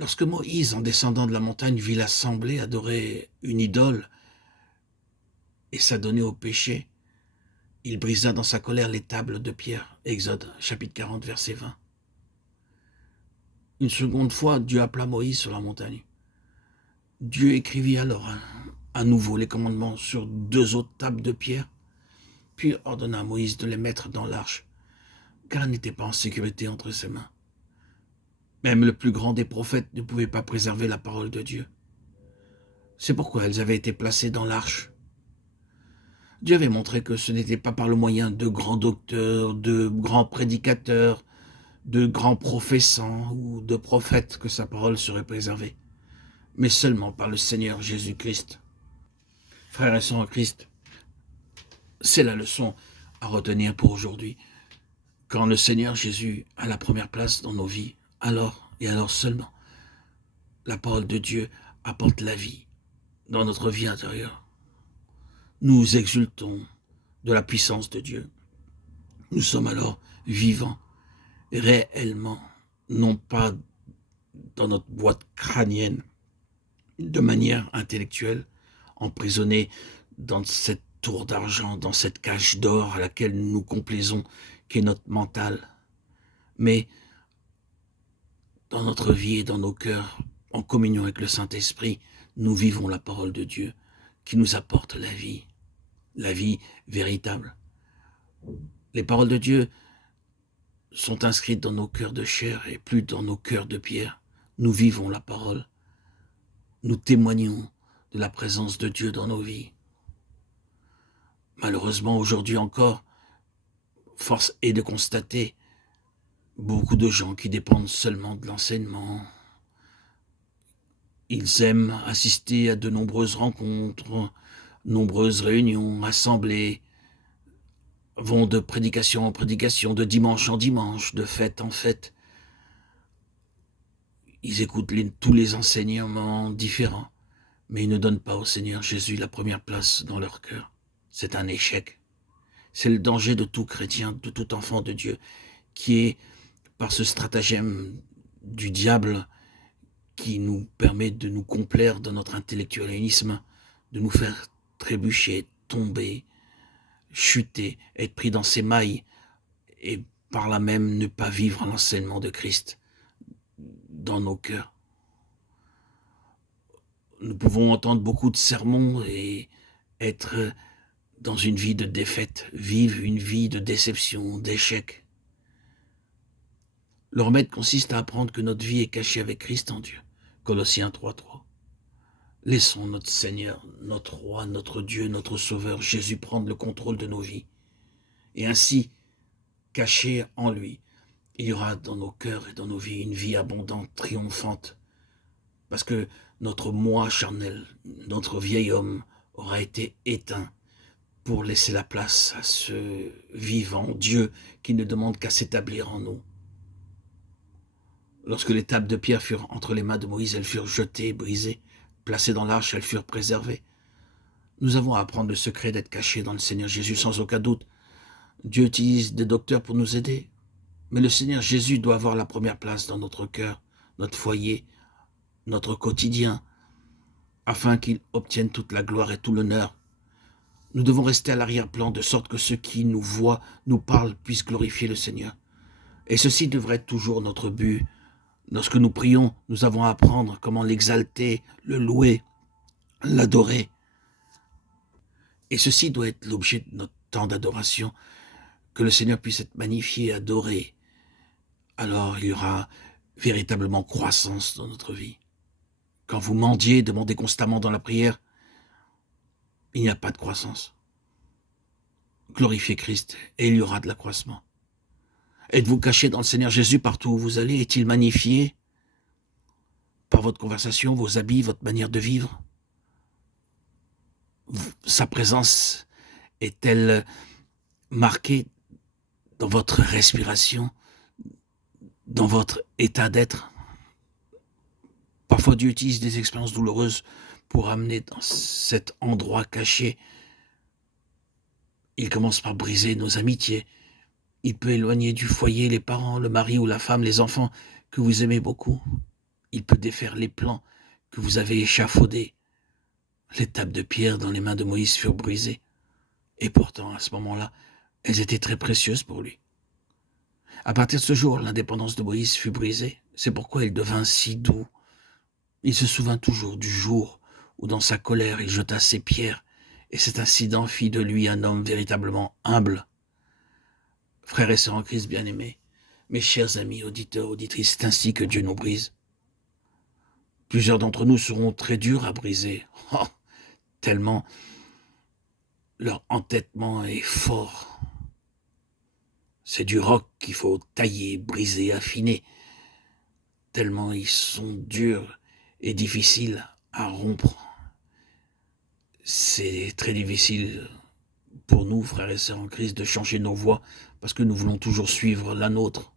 Lorsque Moïse, en descendant de la montagne, vit l'assemblée adorer une idole et s'adonner au péché, il brisa dans sa colère les tables de pierre. Exode chapitre 40, verset 20. Une seconde fois, Dieu appela Moïse sur la montagne. Dieu écrivit alors à nouveau les commandements sur 2 autres tables de pierre, puis ordonna à Moïse de les mettre dans l'arche, car elle n'était pas en sécurité entre ses mains. Même le plus grand des prophètes ne pouvait pas préserver la parole de Dieu. C'est pourquoi elles avaient été placées dans l'arche. Dieu avait montré que ce n'était pas par le moyen de grands docteurs, de grands prédicateurs, de grands professants ou de prophètes que sa parole serait préservée, mais seulement par le Seigneur Jésus-Christ. Frères et sœurs en Christ, c'est la leçon à retenir pour aujourd'hui. Quand le Seigneur Jésus a la première place dans nos vies, alors et alors seulement, la parole de Dieu apporte la vie dans notre vie intérieure. Nous exultons de la puissance de Dieu. Nous sommes alors vivants, réellement, non pas dans notre boîte crânienne, de manière intellectuelle, emprisonnés dans cette tour d'argent, dans cette cage d'or à laquelle nous nous complaisons, qui est notre mental, mais dans notre vie et dans nos cœurs, en communion avec le Saint-Esprit, nous vivons la parole de Dieu qui nous apporte la vie véritable. Les paroles de Dieu sont inscrites dans nos cœurs de chair et plus dans nos cœurs de pierre. Nous vivons la parole. Nous témoignons de la présence de Dieu dans nos vies. Malheureusement, aujourd'hui encore, force est de constater beaucoup de gens qui dépendent seulement de l'enseignement. Ils aiment assister à de nombreuses rencontres, nombreuses réunions, assemblées, vont de prédication en prédication, de dimanche en dimanche, de fête en fête. Ils écoutent tous les enseignements différents, mais ils ne donnent pas au Seigneur Jésus la première place dans leur cœur. C'est un échec. C'est le danger de tout chrétien, de tout enfant de Dieu, qui est, par ce stratagème du diable, qui nous permet de nous complaire dans notre intellectualisme, de nous faire trébucher, tomber, chuter, être pris dans ses mailles, et par là même ne pas vivre l'enseignement de Christ dans nos cœurs. Nous pouvons entendre beaucoup de sermons et être dans une vie de défaite, vivre une vie de déception, d'échec. Le remède consiste à apprendre que notre vie est cachée avec Christ en Dieu. Colossiens 3:3. Laissons notre Seigneur, notre Roi, notre Dieu, notre Sauveur, Jésus prendre le contrôle de nos vies. Et ainsi, caché en lui, il y aura dans nos cœurs et dans nos vies une vie abondante, triomphante. Parce que notre moi charnel, notre vieil homme, aura été éteint pour laisser la place à ce vivant Dieu qui ne demande qu'à s'établir en nous. Lorsque les tables de pierre furent entre les mains de Moïse, elles furent jetées, brisées, placées dans l'arche, elles furent préservées. Nous avons à apprendre le secret d'être cachés dans le Seigneur Jésus sans aucun doute. Dieu utilise des docteurs pour nous aider, mais le Seigneur Jésus doit avoir la première place dans notre cœur, notre foyer, notre quotidien, afin qu'il obtienne toute la gloire et tout l'honneur. Nous devons rester à l'arrière-plan de sorte que ceux qui nous voient, nous parlent, puissent glorifier le Seigneur. Et ceci devrait être toujours notre but. Lorsque nous prions, nous avons à apprendre comment l'exalter, le louer, l'adorer. Et ceci doit être l'objet de notre temps d'adoration, que le Seigneur puisse être magnifié, adoré. Alors il y aura véritablement croissance dans notre vie. Quand vous mendiez, demandez constamment dans la prière, il n'y a pas de croissance. Glorifiez Christ et il y aura de l'accroissement. Êtes-vous caché dans le Seigneur Jésus partout où vous allez? Est-il magnifié par votre conversation, vos habits, votre manière de vivre? Sa présence est-elle marquée dans votre respiration, dans votre état d'être? Parfois Dieu utilise des expériences douloureuses pour amener dans cet endroit caché. Il commence par briser nos amitiés. Il peut éloigner du foyer les parents, le mari ou la femme, les enfants que vous aimez beaucoup. il peut défaire les plans que vous avez échafaudés. Les tables de pierre dans les mains de Moïse furent brisées. Et pourtant, à ce moment-là, elles étaient très précieuses pour lui. À partir de ce jour, l'indépendance de Moïse fut brisée. C'est pourquoi il devint si doux. Il se souvint toujours du jour où, dans sa colère, il jeta ses pierres, et cet incident fit de lui un homme véritablement humble. Frères et sœurs en Christ bien-aimés, mes chers amis, auditeurs, auditrices, c'est ainsi que Dieu nous brise. Plusieurs d'entre nous seront très durs à briser, tellement leur entêtement est fort. C'est du roc qu'il faut tailler, briser, affiner, tellement ils sont durs et difficiles à rompre. C'est très difficile pour nous, frères et sœurs en Christ, de changer nos voies parce que nous voulons toujours suivre la nôtre.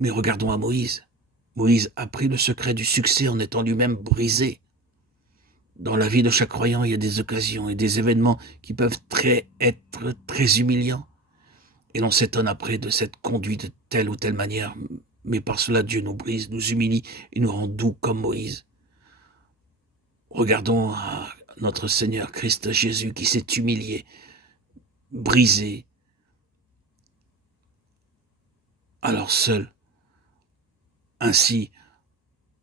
Mais regardons à Moïse. Moïse a pris le secret du succès en étant lui-même brisé. Dans la vie de chaque croyant, il y a des occasions et des événements qui peuvent être très humiliants. Et l'on s'étonne après de cette conduite de telle ou telle manière. Mais par cela, Dieu nous brise, nous humilie et nous rend doux comme Moïse. Regardons à notre Seigneur Christ Jésus qui s'est humilié, brisé. Alors seul, ainsi,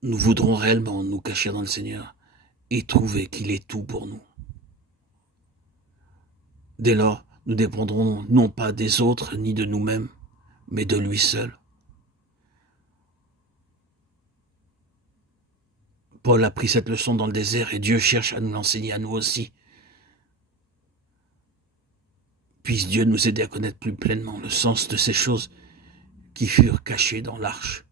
nous voudrons réellement nous cacher dans le Seigneur et trouver qu'il est tout pour nous. Dès lors, nous dépendrons non pas des autres ni de nous-mêmes, mais de lui seul. Paul a pris cette leçon dans le désert et Dieu cherche à nous l'enseigner à nous aussi. Puisse Dieu nous aider à connaître plus pleinement le sens de ces choses qui furent cachées dans l'arche.